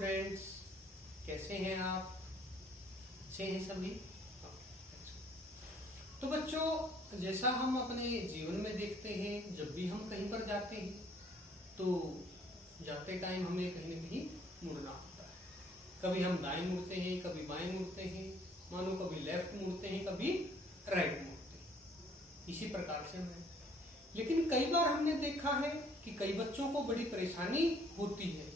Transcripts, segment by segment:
Students, कैसे हैं आप? अच्छे हैं सभी? तो बच्चों, जैसा हम अपने जीवन में देखते हैं, जब भी हम कहीं पर जाते हैं तो जाते टाइम हमें कहीं न कहीं मुड़ना होता है। कभी हम दाएं मुड़ते हैं, कभी बाएं मुड़ते हैं, मानो कभी लेफ्ट मुड़ते हैं, कभी राइट मुड़ते हैं। इसी प्रकार से हमें, लेकिन कई बार हमने देखा है कि कई बच्चों को बड़ी परेशानी होती है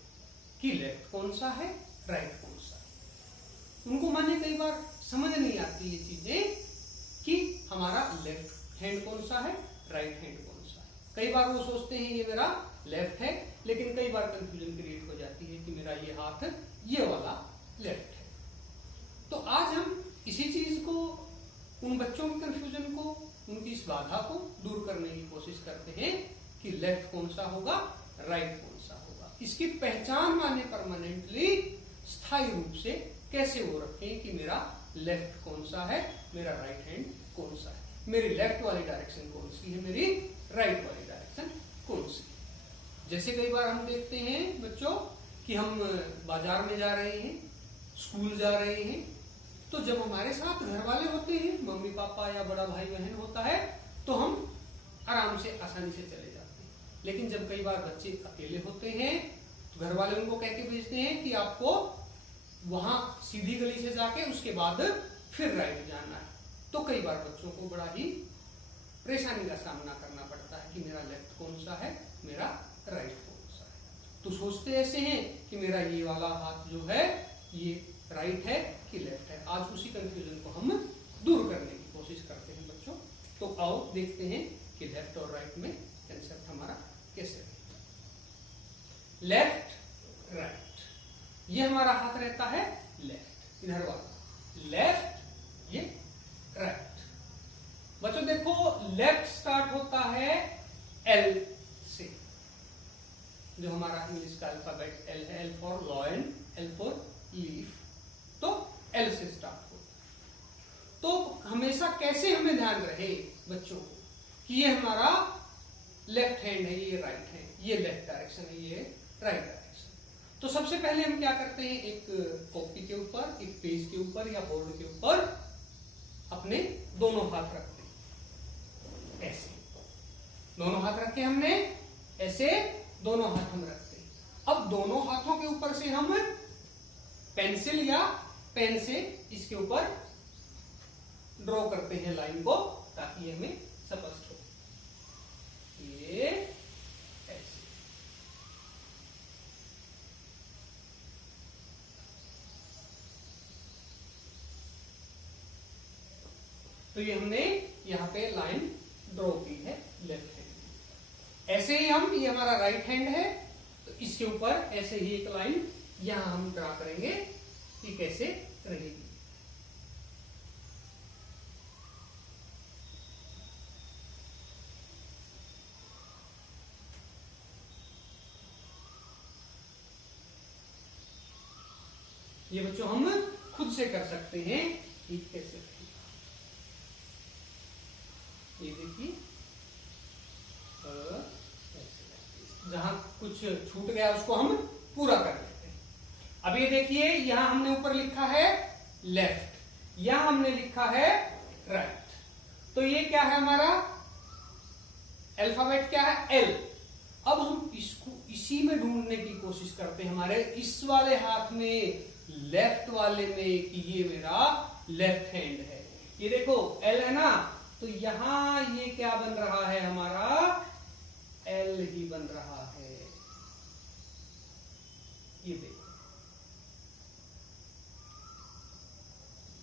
कि लेफ्ट कौन सा है, राइट कौन सा है। उनको माने कई बार समझ नहीं आती ये चीजें कि हमारा लेफ्ट हैंड कौन सा है, राइट हैंड कौन सा है। कई बार वो सोचते हैं ये मेरा लेफ्ट है, लेकिन कई बार कंफ्यूजन क्रिएट हो जाती है कि मेरा ये हाथ ये वाला लेफ्ट है। तो आज हम इसी चीज को, उन बच्चों के कंफ्यूजन को, उनकी इस बाधा को दूर करने की कोशिश करते हैं कि लेफ्ट कौन सा होगा, राइट कौन सा होगा। इसकी पहचान माने परमानेंटली, स्थायी रूप से कैसे वो रखें कि मेरा लेफ्ट कौन सा है, मेरा राइट हैंड कौन सा है, मेरी लेफ्ट वाली डायरेक्शन कौन सी है, मेरी राइट वाली डायरेक्शन कौन सी है। जैसे कई बार हम देखते हैं बच्चों कि हम बाजार में जा रहे हैं, स्कूल जा रहे हैं, तो जब हमारे साथ घर वाले होते हैं, मम्मी पापा या बड़ा भाई बहन होता है, तो हम आराम से आसानी से चले जाते हैं। लेकिन जब कई बार बच्चे अकेले होते हैं तो घर वाले उनको कह के भेजते हैं कि आपको वहां सीधी गली से जाके उसके बाद फिर राइट जाना है। तो कई बार बच्चों को बड़ा ही परेशानी का सामना करना पड़ता है कि मेरा लेफ्ट कौन सा है, मेरा राइट कौन सा है। तो सोचते ऐसे हैं कि मेरा ये वाला हाथ जो है ये राइट है कि लेफ्ट है। आज उसी कंफ्यूजन को हम दूर करने की कोशिश करते हैं बच्चों। तो आओ देखते हैं कि लेफ्ट और राइट में कंसेप्ट हमारा कैसे है। लेफ्ट राइट, ये हमारा हाथ रहता है लेफ्ट, इधर वाला लेफ्ट, ये राइट। बच्चों देखो, लेफ्ट स्टार्ट होता है एल से, जो हमारा इंग्लिश का अल्फाबेट एल है, L for lion, L for leaf, तो एल से स्टार्ट होता है। तो हमेशा कैसे हमें ध्यान रहे बच्चों को कि ये हमारा लेफ्ट हैंड है, ये राइट है, ये लेफ्ट डायरेक्शन है, ये राइट डायरेक्शन। तो सबसे पहले हम क्या करते हैं, एक कॉपी के ऊपर, एक पेज के ऊपर या बोर्ड के ऊपर अपने दोनों हाथ रखते हैं, ऐसे दोनों हाथ रखे हमने, ऐसे दोनों हाथ हम रखते हैं। अब दोनों हाथों के ऊपर से हम पेंसिल या पेन से इसके ऊपर ड्रॉ करते हैं लाइन को, ताकि हमें स्पष्ट हो। ये ऐसे, तो ये हमने यहां पे लाइन ड्रॉ की है लेफ्ट हैंड। ऐसे ही हम, ये हमारा राइट हैंड है, तो इसके ऊपर ऐसे ही एक लाइन यहां हम ड्रा करेंगे कि कैसे रहेगी। ये बच्चों हम खुद से कर सकते हैं कि कैसे। ये देखिए, जहां कुछ छूट गया उसको हम पूरा कर लेते हैं। अब ये देखिए, यहां हमने ऊपर लिखा है लेफ्ट, यहां हमने लिखा है राइट। तो ये क्या है, हमारा अल्फाबेट क्या है, एल। अब हम इसको इसी में ढूंढने की कोशिश करते हैं, हमारे इस वाले हाथ में, लेफ्ट वाले में, कि ये मेरा लेफ्ट हैंड है। ये देखो एल है ना, तो यहां ये क्या बन रहा है, हमारा एल ही बन रहा है। ये देखो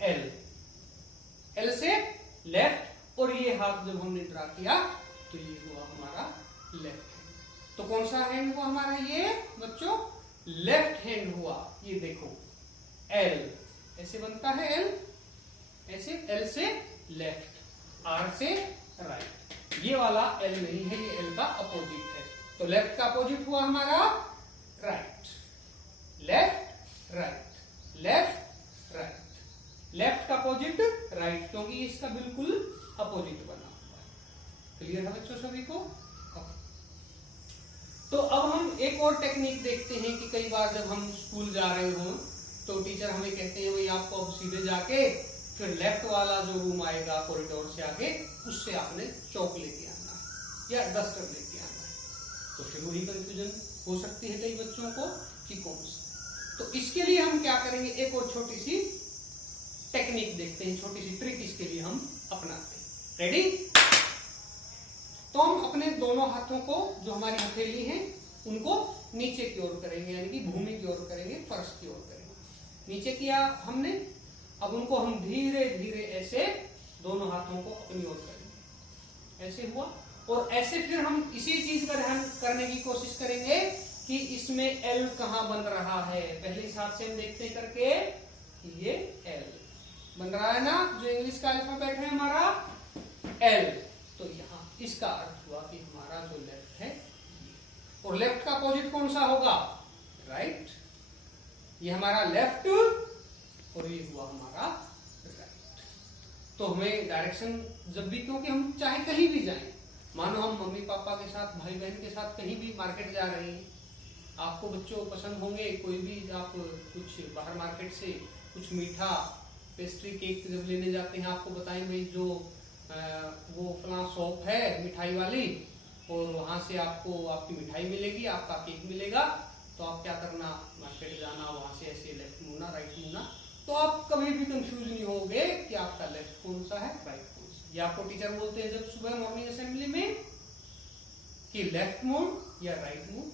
एल, एल से लेफ्ट, और ये हाथ जब हमने ड्रा किया तो ये हुआ हमारा लेफ्ट हैंड। तो कौन सा हैंड हुआ हमारा, ये बच्चों लेफ्ट हैंड हुआ। ये देखो एल ऐसे बनता है, एल ऐसे, एल से लेफ्ट, आर से राइट। ये वाला एल नहीं है, ये एल का अपोजिट है। तो लेफ्ट का अपोजिट हुआ हमारा right, left right, left right, left का अपोजिट राइट, क्योंकि इसका बिल्कुल अपोजिट बना हुआ है। क्लियर है बच्चों सभी को? तो अब हम एक एक और टेक्निक देखते हैं कि कई बार जब हम स्कूल जा रहे हों तो टीचर हमें कहते हैं भाई आपको अब सीधे जाके फिर लेफ्ट वाला जो रूम आएगा कॉरिडोर से आगे उससे आपने चौक लेके आना है या डस्टर लेके आना है। तो फिर वही कंफ्यूजन हो सकती है कई बच्चों को कि कौन सा। तो इसके लिए हम क्या करेंगे, एक और छोटी सी टेक्निक देखते हैं, छोटी सी ट्रिक इसके लिए हम अपनाते हैं। रेडी? तो हम अपने दोनों हाथों को, जो हमारी हथेली है, उनको नीचे की ओर करेंगे, यानी कि भूमि की ओर करेंगे, फर्श की ओर करेंगे। नीचे किया हमने, अब उनको हम धीरे धीरे ऐसे दोनों हाथों को अपनी ओर करेंगे, ऐसे हुआ। और ऐसे फिर हम इसी चीज का ध्यान करने की कोशिश करेंगे कि इसमें एल कहां बन रहा है। पहले इस हाथ से हम देखते करके ये एल बन रहा है ना, जो इंग्लिश का अल्फाबेट है हमारा एल। तो यहाँ इसका अर्थ हुआ कि हमारा जो लेफ्ट है ये, और लेफ्ट का अपोजिट कौन सा होगा, राइट। ये हमारा लेफ्ट और ये हुआ हमारा राइट। तो हमें डायरेक्शन जब भी, क्योंकि हम चाहे कहीं भी जाएं, मानो हम मम्मी पापा के साथ, भाई बहन के साथ कहीं भी मार्केट जा रहे हैं, आपको बच्चों पसंद होंगे कोई भी, आप कुछ बाहर मार्केट से कुछ मीठा पेस्ट्री केक जब लेने जाते हैं, आपको बताएं भाई जो वो फला शॉप है मिठाई वाली, और वहां से आपको आपकी मिठाई मिलेगी, आपका केक मिलेगा। तो आप क्या करना, मार्केट जाना, वहां से ऐसे लेफ्ट मुड़ना, राइट मुड़ना। तो आप कभी भी कंफ्यूज नहीं होगे कि आपका लेफ्ट कौन सा है, राइट कौन सा। ये आपको टीचर बोलते हैं जब सुबह मॉर्निंग असेंबली में कि लेफ्ट मूव या राइट मूव,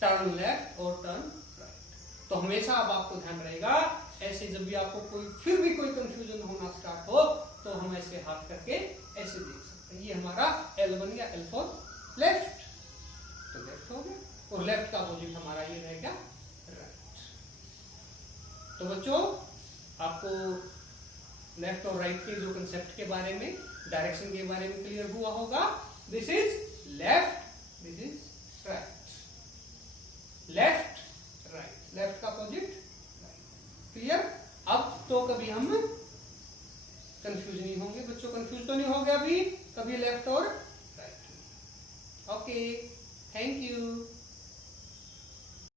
टर्न लेफ्ट और टर्न राइट। तो हमेशा अब आपको ध्यान रहेगा, ऐसे जब भी आपको कोई फिर भी कोई कंफ्यूजन होना स्टार्ट हो तो हम ऐसे हाथ करके ऐसे देख सकते हैं। ये हमारा एल बन गया, एल फॉर लेफ्ट, तो लेफ्ट हो गया, और लेफ्ट का अपोजिट हमारा ये रहेगा राइट। तो बच्चों आपको लेफ्ट और राइट के जो कंसेप्ट के बारे में, डायरेक्शन के बारे में क्लियर हुआ होगा। This is left, this is right, left right, left का अपोजिट राइट। क्लियर? अब तो कभी हम कंफ्यूज नहीं होंगे। बच्चों कंफ्यूज तो नहीं हो गया अभी कभी लेफ्ट और राइट? Okay, thank you.